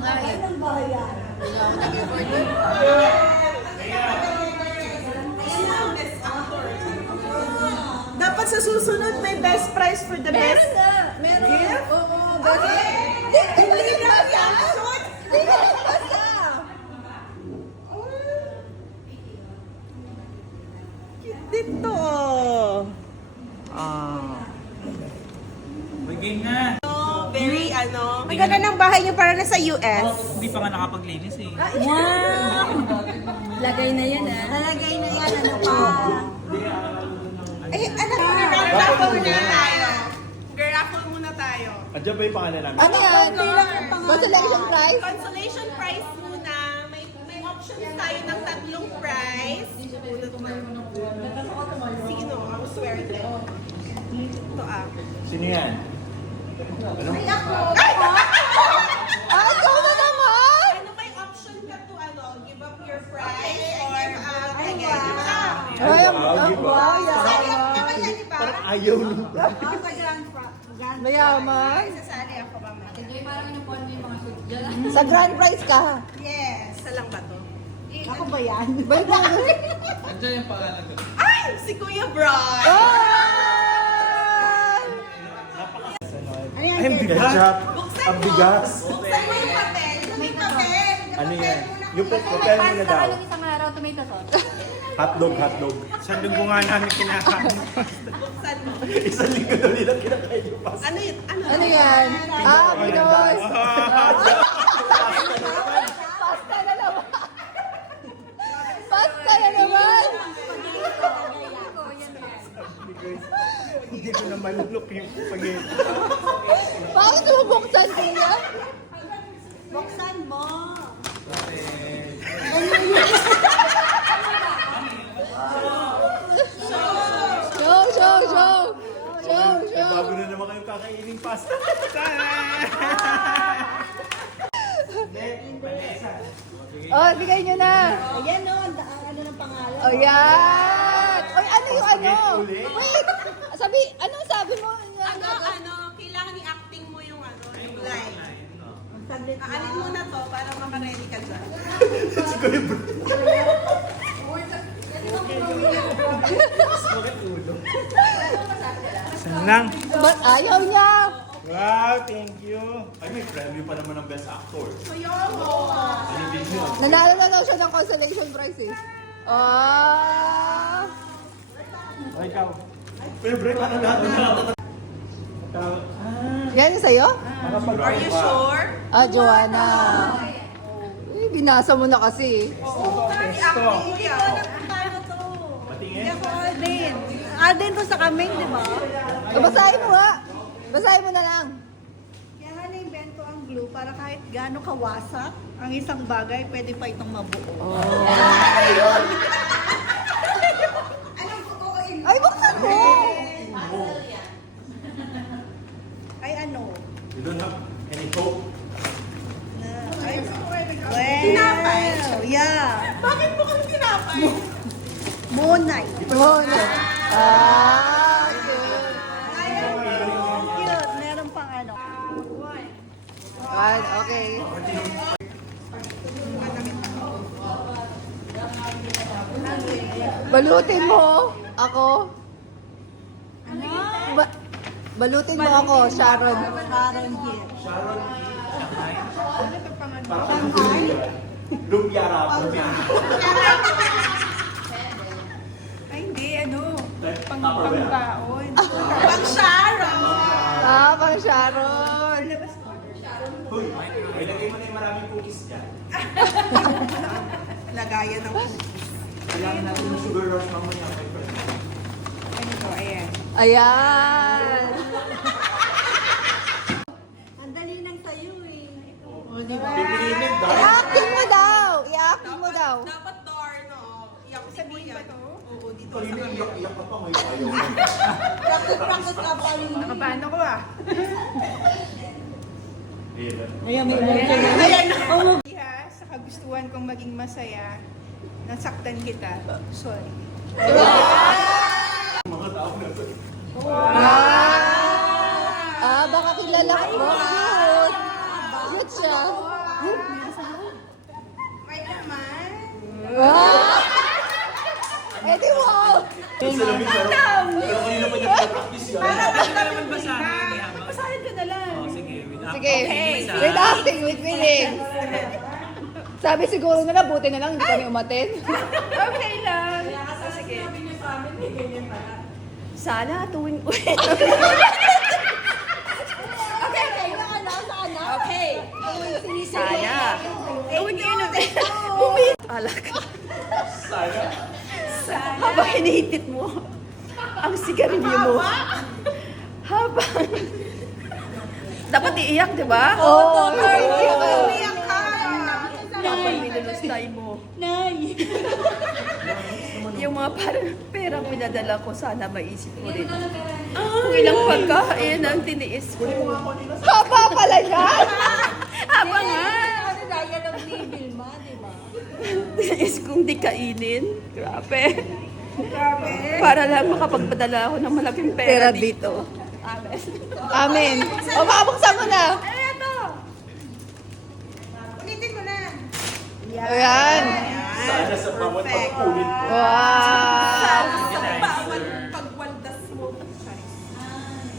nga eh. Anong bahayan? Dapat sa susunod may best prize for the best. Meron. Gift? Oo, bakit? Hindi na reaction. Hindi na basta. Dito. Game na. Very ano. Ang ganda ng bahay niyo para nasa US. Hindi pa nga nakapaglinis eh. Wow! Lagay na yan ah. Nalagay na yan, ano pa? Eh, anak ko na raffle muna tayo. Raffle muna tayo. Andiyan ba yung pangalan namin? Ano yan? Consolation prize? Consolation prize muna. May options tayo ng tatlong prize. Sino? Ang swerte. Ito ah. Sino yan? Ano? Ah, ikaw na naman! Ano may option ka to ano? Give up your prize or again? Ay, Give up. Parang ayaw nung mayaman. Sasali ako ba? Sa grand prize ka. Yes. Isa lang ba to? Ako ba yan? Balik mo. Andiyan yung pangalan ko. Ay! Si Kuya Brian! Ay! Ay, ang bigat. Ang bigat. Buksan mo yung papel. May papel. Ano yan? Yung papel mo na daw. Isang araw, tomato sauce. Hotdog, hotdog. Sa linggo nga namin kinakain. Buksan mo. Isang linggo na nila kinakain yung pasta. Ano yun? Ano? Ano yan? Ah, Pinoy. Pasta na naman. Pasta na naman. Hindi ko na malulok yung spaghetti. Bakit mo buksan kuya? Buksan mo. Show, show, show. Show, show. Bago na naman kayong kakainin pasta. Oh, bigay nyo na. Ayan o, ano ng pangalan? Oh, yan. Oy, ano yung ano? Ulit. Wait. Ano sabi mo? Kailangan i-acting mo yung ano, yung line. Aanin mo na to para makaready ka dyan. Siguro yung Bakit ulo? Saan lang? Ba't ayaw niya? Wow, thank you. Ay, may premyo pa naman ng Best Actor. Ano din yun? Nanalo na daw siya ng consolation prize eh. Ah. Ay, ikaw. Pero break ka na natin. Yan yung sa'yo? Are you sure? Ah, Joanna. Eh, binasa mo na kasi. I-acting Hindi ka. ko alam kung paano to. Patingin. Hindi ako Alden. Alden to sa kaming, di ba? Basahin mo nga. Basahin mo na lang. Kaya nga na-invento ang glue para kahit gaano kawasak ang isang bagay, pwede pa itong mabuo. Ay, buksan mo! Ay ano? You don't have any hope. Ay, well, Tinapay? yeah. Bakit mo kang tinapay? Monite. Muna. Ah, good. Cute. Meron pang ano. One, okay. Balutin mo ako. Balutin mo ako, Sharon. Sharon here. Shanghai? Lumpia rapper. Ay, hindi. Ano? Pangbaon. Pang Sharon! Ah, pang Sharon. Hoy, ay lagay mo na yung maraming cookies dyan. Lagayan ng Kailangan natin yung sugar rush mamaya. My friend. ano to, ayan. Ayan. Ang dali lang sa'yo eh. Pipiliin daw. I-acting mo daw. I-acting mo daw. Dapat door, no? Iyak sabihin ba to? Oo, dito sa Kanina kayo. iyak-iyak ka pa ngayon ayaw. Practice ka pa rin. Paano ko ah? Ayan, may Ayan. Ha, sa kagustuhan kong maging masaya, nasaktan kita. Sorry. Mga tao na ito. Ah, baka kilala ko. Cute. Cute siya. Acting with feelings. Sabi siguro nila, buti na lang hindi kami umaten. Okay lang. Sige. Sana tuwing uwi. Okay. Sana. Tuwing uwi. Alak. Habang hinihitit mo ang sigarilyo mo. Habang dapat iiyak, di ba? Oo. Umiyak ka. Habang nilulustay mo. Nay! Yung mga parang perang pinadala ko, sana maisip mo rin. Kung ilang pagkain ang tiniis ko. Haba pala yan! Haba nga! Tiniis kong di kainin. Grabe. Para lang makapagpadala ako ng malaking pera Pera dito. Amen. O, makabuksan mo na. Ulitin mo na. Ayan. Sana sa bawat pag-ulit mo. Wow. Bawal pagwaldas mo.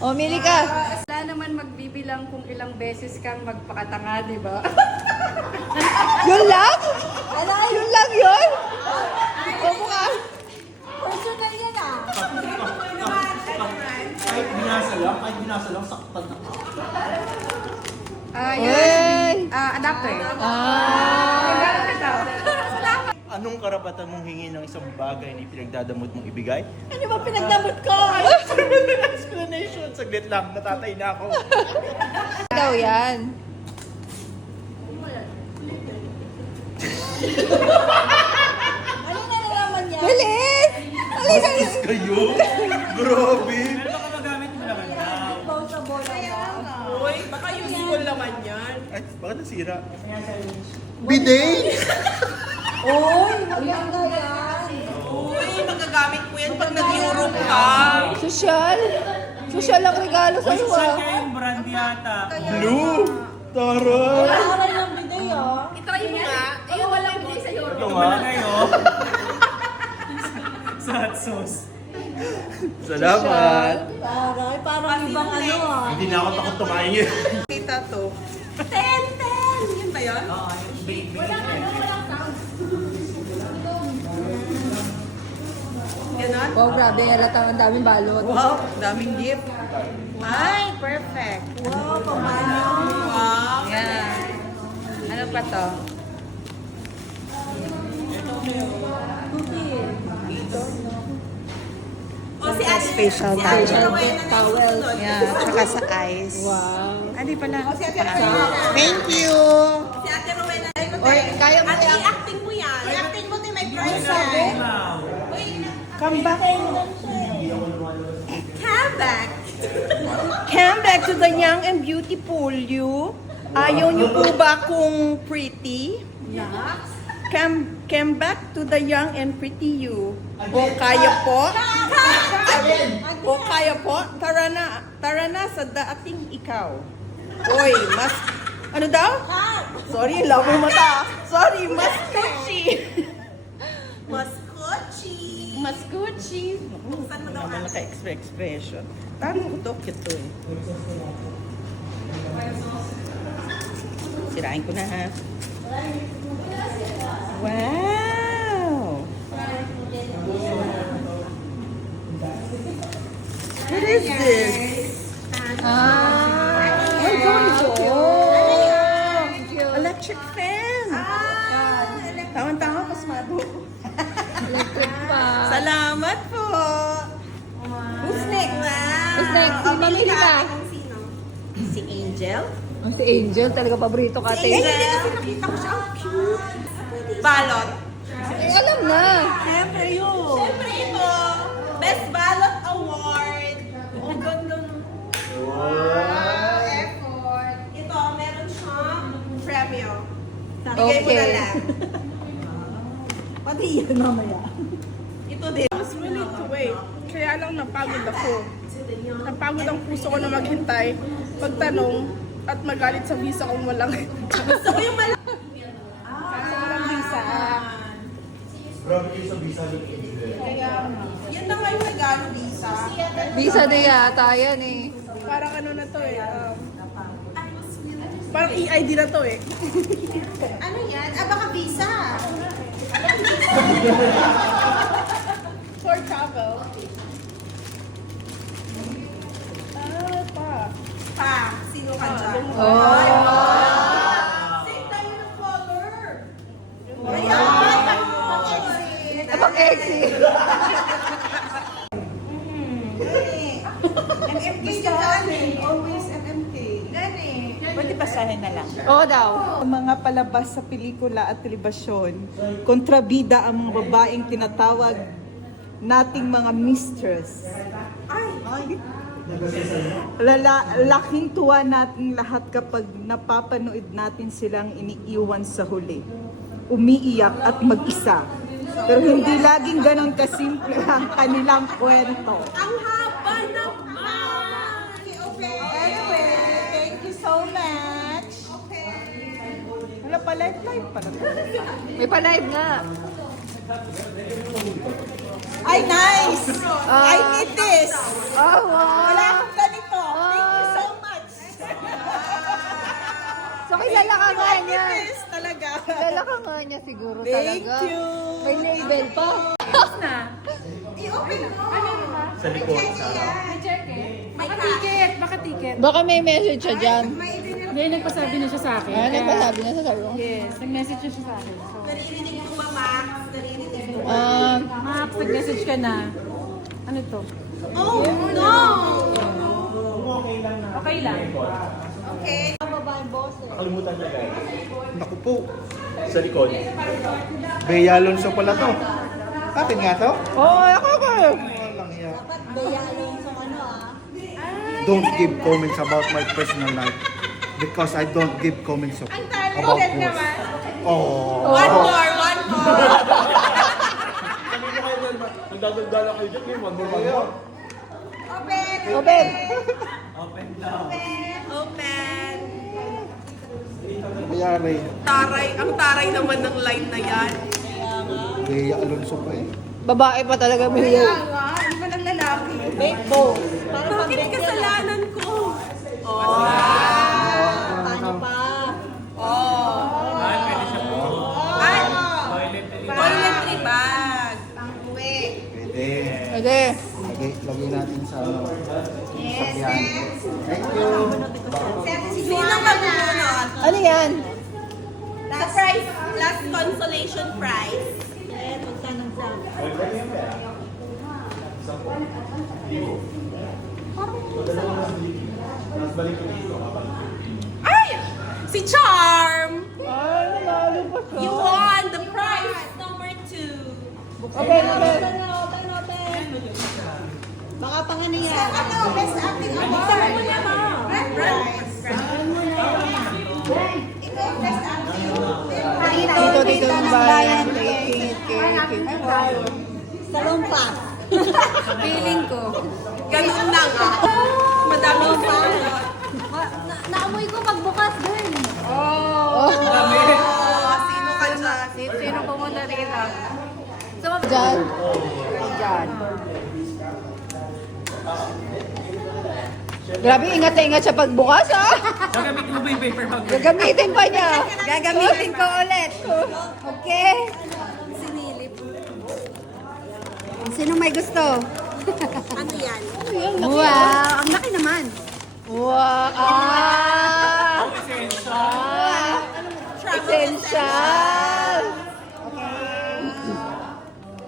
O, Mili ka. Wala naman magbibilang kung ilang beses kang magpakatanga, di ba? Yun lang? Yun lang yun? O, mukha. Kahit binasa lang, saktan na. Ay. Adapter. Anong karapatan mong hingi ng isang bagay na pinagdadamot mong ibigay? Ano ba pinagdamot ko? Explanation. Saglit lang, natatay na ako. Daw yan. Bilis! Bilis! Kayo? Grabe! Pero baka magamit mo naman daw. Uy, baka useful naman yan. Ay, bakit nasira? Bidet? Uy, magagamit mo yan pag nag-Europe ka. Sosyal. Sosyal ang regalo sa iyo. Saan kaya yung brand yata? Blue! Taray! Itry mo nga. Ayun, walang bigay sa Euro. Ito Ito nga. pala kayo. Sa hot sauce. Salamat! Parang ibang ano ah. Hindi na ako takot tumahingin. Kita to. 10! Yun ba yun? Oo, yung baby. Ganon? Wow, grabe. Halata ang daming balot. Wow, daming gift. Ay, perfect. Wow, pamano. Wow. Yan. Ano pa to? O si Ate Special towel. Yan. Saka sa eyes. Wow. Hindi pala. O si Ate Rowena. Thank you. Si Ate Rowena. Oy, kaya mo Ate, yan. i-acting mo yan. I-acting mo din may prize yan. Wow. Come back. Come back. Come back to the young and beautiful you. Ayaw niyo po ba kung pretty? Come back to the young and pretty you. O kaya po? O kaya po? Tara na sa dating ikaw. Oy, mas... Ano daw? Sorry, labo yung mata. Sorry, mas touchy. Maskochi. Mas Gucci. Buksan mo daw Naman ate. naka-expression. Tanong ko to, cute to eh. Sirain ko na ha. Wow! What is this? Ay, Electric fan! Tawang-tawa, pasmado. electric pa. Salamat po! Who's next? Who's next? Si Mamili ka. Sino? Si Angel? Ang si Angel, talaga paborito ka, Eh, te. hindi kasi nakita ko siya. Ang cute. Balot. Eh, alam na. Siyempre yun! Siyempre ito. Best Balot Award. Ang ganda ng effort. Ito, meron siyang premyo. Bigay mo na Okay. lang. Pati yan mamaya. Ito din. I was willing to wait. Kaya lang napagod ako. Napagod ang puso ko na maghintay, pagtanong, at magalit sa visa kung walang Gusto ko yung malaki. walang visa. Grabe kayo sa visa ni Angel. Yun na nga yung regalo, Lisa. Visa na yata yan eh. Parang ano na to eh. Parang EID na to eh. Ano yan? Ah, baka visa. For travel. Pa. Pa, sino ka dyan? Same tayo ng color. Ayan! Pag-exit. MMK na namin. Always MMK. Pwede basahin na lang. Oo daw. Ang mga palabas sa pelikula at telebisyon, kontrabida ang mga babaeng tinatawag nating mga mistress. Laking tuwa natin lahat kapag napapanood natin silang iniiwan sa huli. Umiiyak at mag-isa. Pero hindi laging ganon kasimple ang kanilang kwento. Ang haba naman! Anyway, thank you so much. Wala pa live pala. May pa-live nga. Ay, nice! I need this! Oh, wow. Wala akong ganito. Thank you so much. So, kilala ka nga I need niya. this talaga. Kilala ka nga niya siguro Thank talaga. you. May label pa. I-open mo. Sa likod, sa Ticket. Baka may message siya dyan. Hindi, nagpasabi na siya sa akin. Ano ba sabi niya sa sabi mo? Yes, nag-message siya sa akin. So, Naririnig mo ba, Max? Naririnig mo. Max, nag-message ka na. Ano to? Oh, no! Okay lang. Okay. Nakalimutan niya guys. Naku po. Sa likod. Bea Alonso pala to. Atin nga to? Oo, ako. Walang iya. Don't give comments about my personal life because I don't give comments about posts. Oh. One more, one more. Nagdadagdala kayo dyan, may one more. Open. Open. Open daw. Open. Mayari. Taray, ang taray naman ng line na yan. Bea Alonso pa eh. Babae pa talaga may Kaya nga, hindi man ang lalaki. Bake bowl. Bakit kasalanan ko? Paano pa? Ay, pwede siya po. Ay, Toiletry. toiletry bag. Pang-uwi. Pwede. Pwede. Lagay natin sa sakyan. Thank you. Sino magbubunot? Ano yan? Last prize, last consolation prize. Ay! Si Charm! Ay, nanalo pa siya. You won the prize number 2. Open, open. Baka pa nga niya. Ano? Best acting award. Saan mo na ba? Prize. Ikaw, best acting. Dito ng bayan. Salong pa. Feeling ko. Ganun na nga. Madaming sahod. Naamoy ko pagbukas, girl. Oh. Sino ka dyan? Sino pumunta dito? Diyan. Diyan. Grabe, ingat na ingat siya pagbukas, ha? Gagamit mo ba yung paper bag? Gagamitin pa niya. Gagamitin ko ulit. Okay? Sino may gusto? Ano yan? Wow, ang laki naman. Wow. Ah. Essential.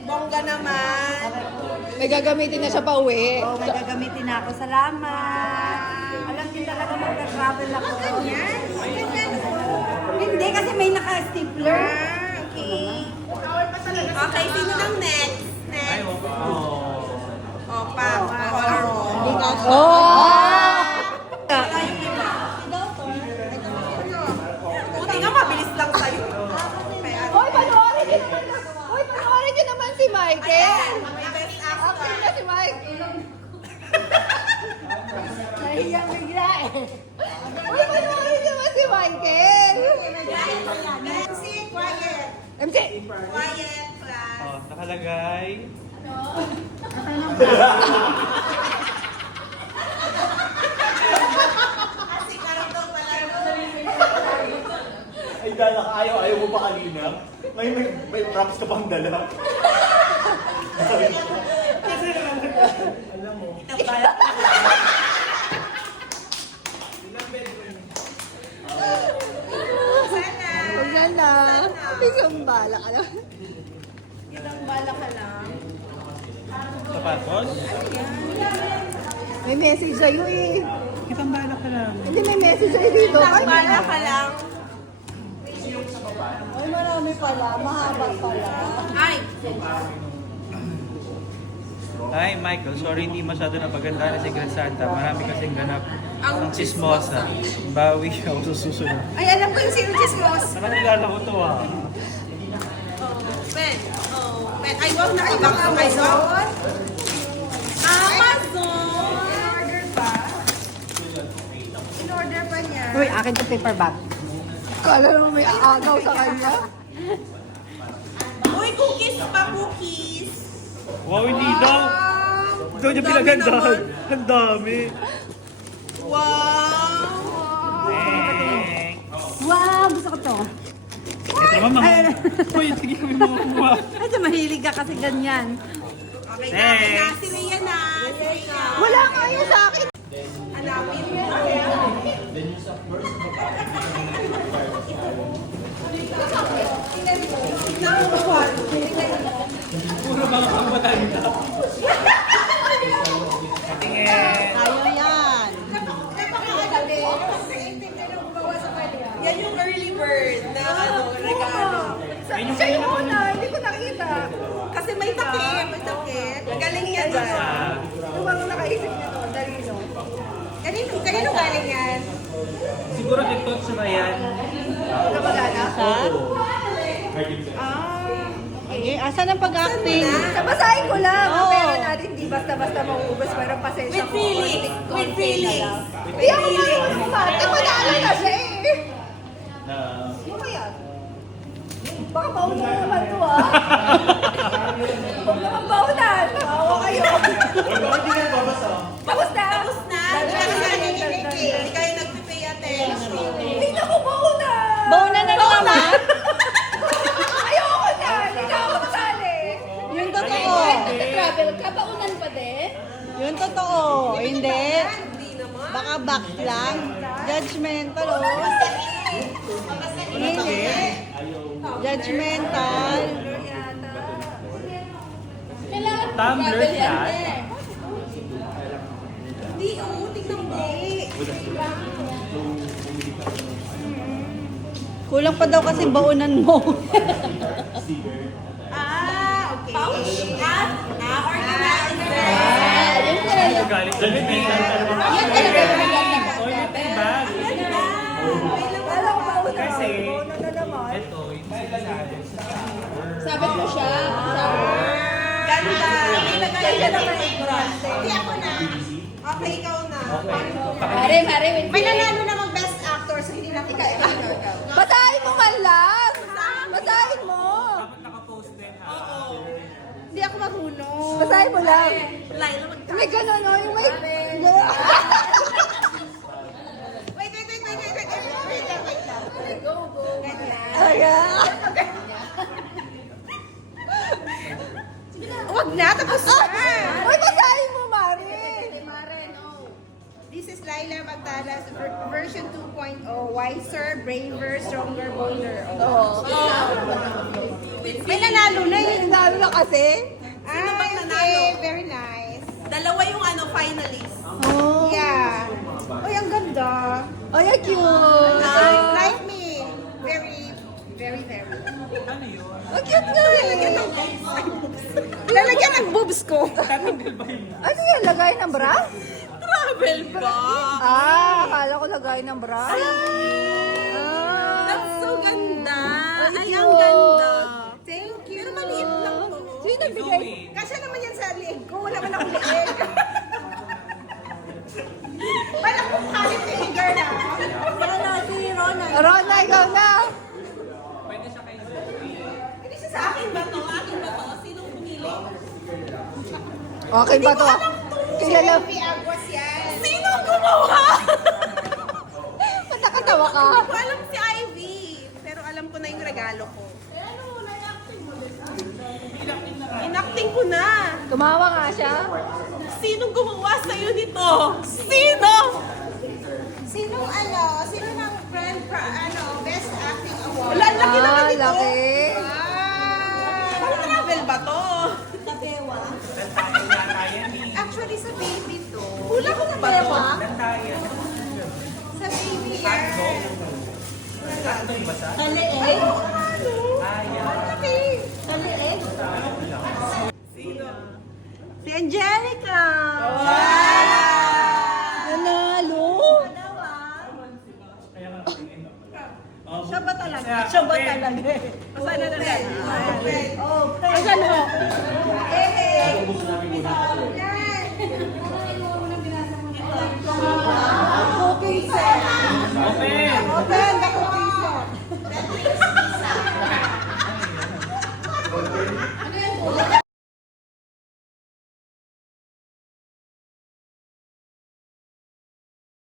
Bongga naman. May gagamitin na siya pa uwi. Oh, may gagamitin na ako. Salamat. Alam niyo talaga mag-travel ako. Yan. Hindi kasi may naka-stapler. Okay. Okay, sino nang next? Ay, Next. oh. Opa, color mo. Oh! Buti nga mabilis lang sa'yo. Hoy, panoorin niyo naman. Hoy, panoorin niyo naman si Michael. May best Okay actor. na si Michael. Nahiyang bigla eh. Hoy, panoorin niyo naman si Michael. MC, quiet. MC. Quiet, class. Oh, nakalagay. Kasi karong daw pala. Nagdala ka, ayaw mo pa kanina. Ngayon may props ka pang dala. Huwag na na. Isang bala ka lang. Ilang bala ka lang. Sapatos? May message sa'yo eh. Kitang bala ka lang. Hindi may message sa'yo dito. Ay, Bala ka lang. ay, marami pala. Mahaba pala. Ay! Hi, Michael. Sorry hindi masyado napaganda na si Grand Santa. Marami kasing ganap ang chismosa. Bawi siya ako sa susunod. Ay, alam ko yung sino chismos. Parang nilala ko to ah. Ben. Oh, Ben. Ay, wag na. Ibang Amazon. Amazon! In-order pa? In-order pa niya. Uy, akin to paperback. Kala naman may aagaw sa kanya. Uy, cookies pa, cookies. Wow, hindi daw. Ito niya Ang dami pinagandahan. naman. Ang dami. Wow! Wow, gusto ko to. Ito naman mga... Uy, sige kami mga kumuha. Ay, mahilig ka kasi ganyan. Okay na, okay na. Si Rhea na. Si Rhea. Wala kayo sa akin. Hanapin mo. Puro mga kamatanda. Tingin. Ayaw yan. Yan yung early bird na ano, regalo. Siya yung una, hindi ko nakita. Kasi may takip, may takip. Galing niya dyan. Yung mga nakaisip niya to, Darino. Kanino galing yan? Siguro TikTok sa yan. Kamag-anak? Ha? Okay, asan ang pag-acting? Sabasahin ko lang. Ang pera natin, di basta-basta mauubos. Pero pasensya With feelings. With feelings. Hindi ako marunong umarte. Madaalan na siya eh. Ano kaya? Baka maunan naman to ah. Huwag naman maunan. Maawa kayo. Tapos na? Tapos na. Kaya naninig eh. Hindi kayo nagpipay attention. Hindi na ko maunan. Maunan na naman? Ayoko na. Hindi na ako masali. Yung totoo. Travel ka, paunan pa din? Yung totoo. Hindi. Hindi naman. Baka back lang. Judgmental, oh. Hindi. Judgmental. Tumblr chat. Hindi, oh. Tignan mo. Kulang pa daw kasi baunan mo. Ah, okay. Pouch? Organizer. Galit sa bibig. Yan talaga yung maganda. Toilet bag. Kasi, ito, yung sinasabi. Sabit mo siya. Ganda. May lagay siya ng fragrance. Hindi ako na. Okay, ikaw na. Mare, wait. May nanalo namang best actor so hindi na ikaw. Basahin mo man lang. Basahin mo. Dapat nakapost din ha. Hindi ako marunong. Basahin mo lang. Laila, magka. May gano'n, no? Yung may... Wait. Ganyan. Wag na, tapos na. Uy, basahin mo, Mare. This is Laila Magdalas version 2.0. Wiser, braver, stronger, bolder. Oo. May nanalo na eh. Nanalo na kasi. Sino bang nanalo? Very nice. Dalawa yung finalist. Oh. Yeah. Uy, ang ganda. Ay, ang cute. Like me. Very, very, very. Ano yun? Ang cute nga eh. Lalagyan ng boobs ko. Ano yun? Lagay ng bra? Travel ba? Akala ko lagay ng bra. That's so ganda. Ang Ay, cute. ang ganda. Thank you. Pero maliit lang to. Sino nagbigay? Kasya naman yan sa leeg ko. Wala man akong leeg. Wala akong kalit finger na. Wala si Ronald. Rona, ikaw na. Hindi siya sa akin ba to? Akin ba to? Sinong pumili? Okay ba to? Kilala. Agwas yan. Sino gumawa? Ba't nakatawa ka? Hindi ko alam si Ivy. Pero alam regalo ko. Inacting ko na. Tumawa nga siya. Sinong gumawa sa'yo nito? Sino? Sinong sino ng friend best acting award? Wala, laki naman nito. Laki. Pang travel ba to? Katewa? Actually, sa baby to. Hula ko na ba to? Sa baby yan. Talieg? Talieg? Si Angelica. Nanalo. Siya ba talaga? Siya ba talaga? Saan na lang? Ang gano. Cooking set. Open the cooking set.